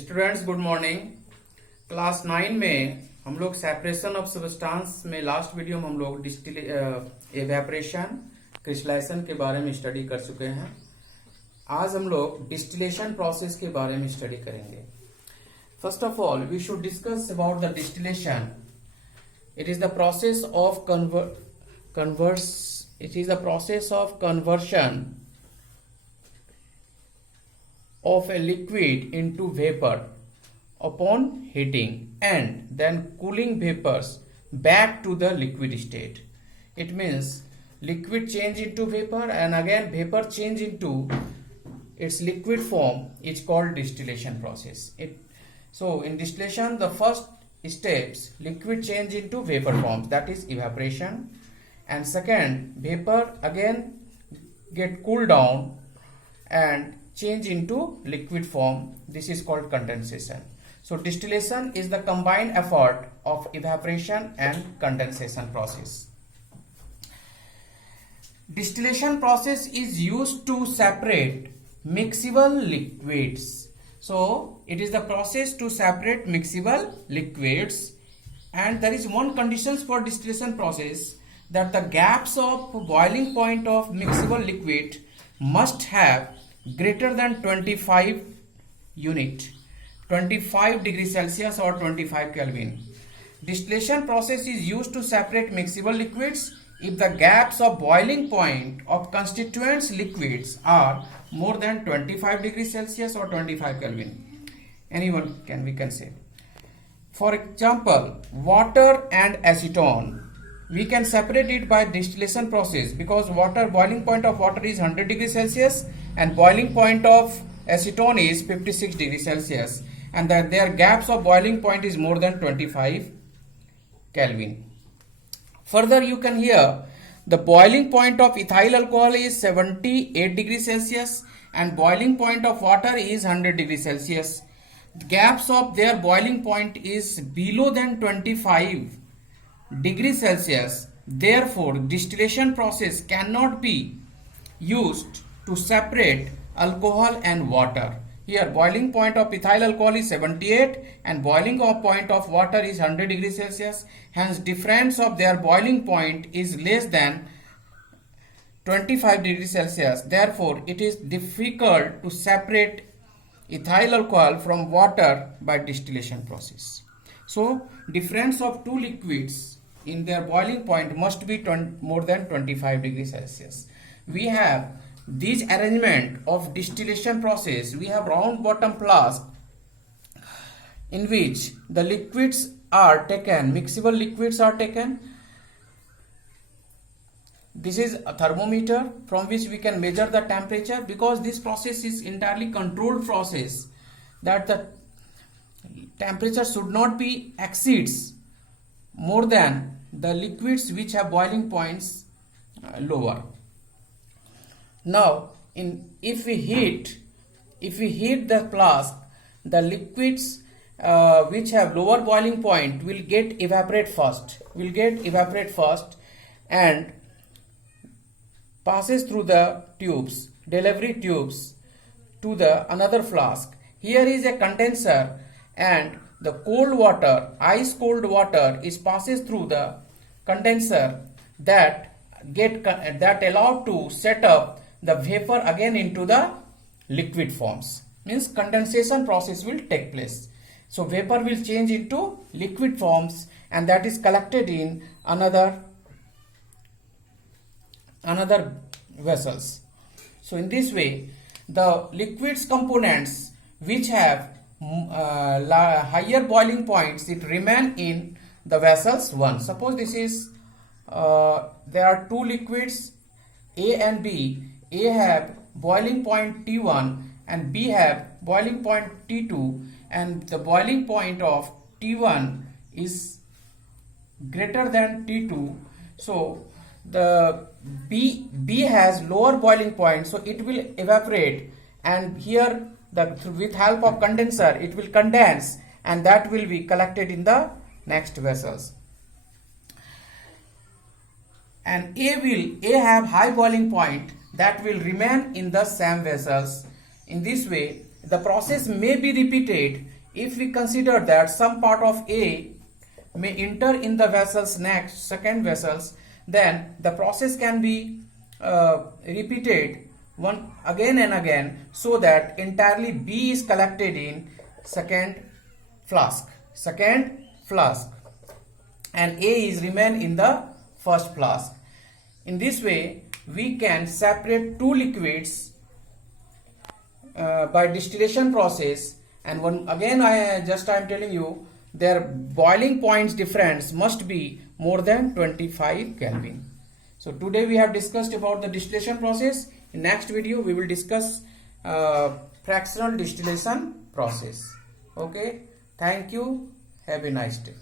Students good morning. Class 9 में हम लोग सेपरेशन ऑफ सब्सटेंस में लास्ट वीडियो में हम लोग एवेपोरेशन क्रिस्टलाइजेशन के बारे में स्टडी कर चुके हैं। आज हम लोग डिस्टिलेशन प्रोसेस के बारे में स्टडी करेंगे। First of all we should discuss about the distillation. It is the process of conversion of a liquid into vapor upon heating and then cooling vapors back to the liquid state. It means liquid change into vapor and again vapor change into its liquid form is called distillation process. So in distillation the first steps liquid change into vapor forms, that is evaporation, and second vapor again get cooled down and change into liquid form. This is called condensation. So distillation is the combined effort of evaporation and condensation process. Distillation process is used to separate mixable liquids. So it is the process to separate mixable liquids, and there is one conditions for distillation process, that the gaps of boiling point of mixable liquid must have greater than 25 unit, 25 degrees Celsius or 25 Kelvin. Distillation process is used to separate mixable liquids if the gaps of boiling point of constituents liquids are more than 25 degrees Celsius or 25 Kelvin. We can say. For example, water and acetone. We can separate it by distillation process because boiling point of water is 100 degrees Celsius and boiling point of acetone is 56 degrees Celsius, and that their gaps of boiling point is more than 25 Kelvin. Further, you can hear the boiling point of ethyl alcohol is 78 degrees Celsius and boiling point of water is 100 degrees Celsius. The gaps of their boiling point is below than 25 degrees Celsius. Therefore, distillation process cannot be used to separate alcohol and water. Here boiling point of ethyl alcohol is 78 and boiling point of water is 100 degrees Celsius. Hence difference of their boiling point is less than 25 degrees Celsius. Therefore, it is difficult to separate ethyl alcohol from water by distillation process. So difference of two liquids in their boiling point must be more than 25 degrees Celsius. We have this arrangement of distillation process. We have round bottom flask in which the liquids are taken, mixable liquids are taken. This is a thermometer from which we can measure the temperature, because this process is entirely controlled process, that the temperature should not be exceeds more than the liquids which have boiling points lower. Now if we heat the flask, the liquids which have lower boiling point will get evaporate first and passes through the tubes, delivery tubes, to the another flask. Here is a condenser and the cold water, ice cold water is passes through the condenser that allow to set up the vapor again into the liquid forms. Means condensation process will take place. So vapor will change into liquid forms and that is collected in another vessels. So in this way the liquids components which have higher boiling points, it remain in the vessels 1. Suppose this is there are two liquids A and B. A have boiling point T1 and B have boiling point T2, and the boiling point of T1 is greater than T2. So the B has lower boiling point, so it will evaporate, and here with help of condenser it will condense and that will be collected in the next vessels. And A have high boiling point, that will remain in the same vessels. In this way the process may be repeated if we consider that some part of A may enter in the vessel's next second vessels, then the process can be repeated one again and again, so that entirely B is collected in second flask, and A is remain in the first flask. In this way we can separate two liquids by distillation process. And one again, I am telling you, their boiling points difference must be more than 25 Kelvin. So today we have discussed about the distillation process. In next video we will discuss fractional distillation process. Okay, thank you, have a nice day.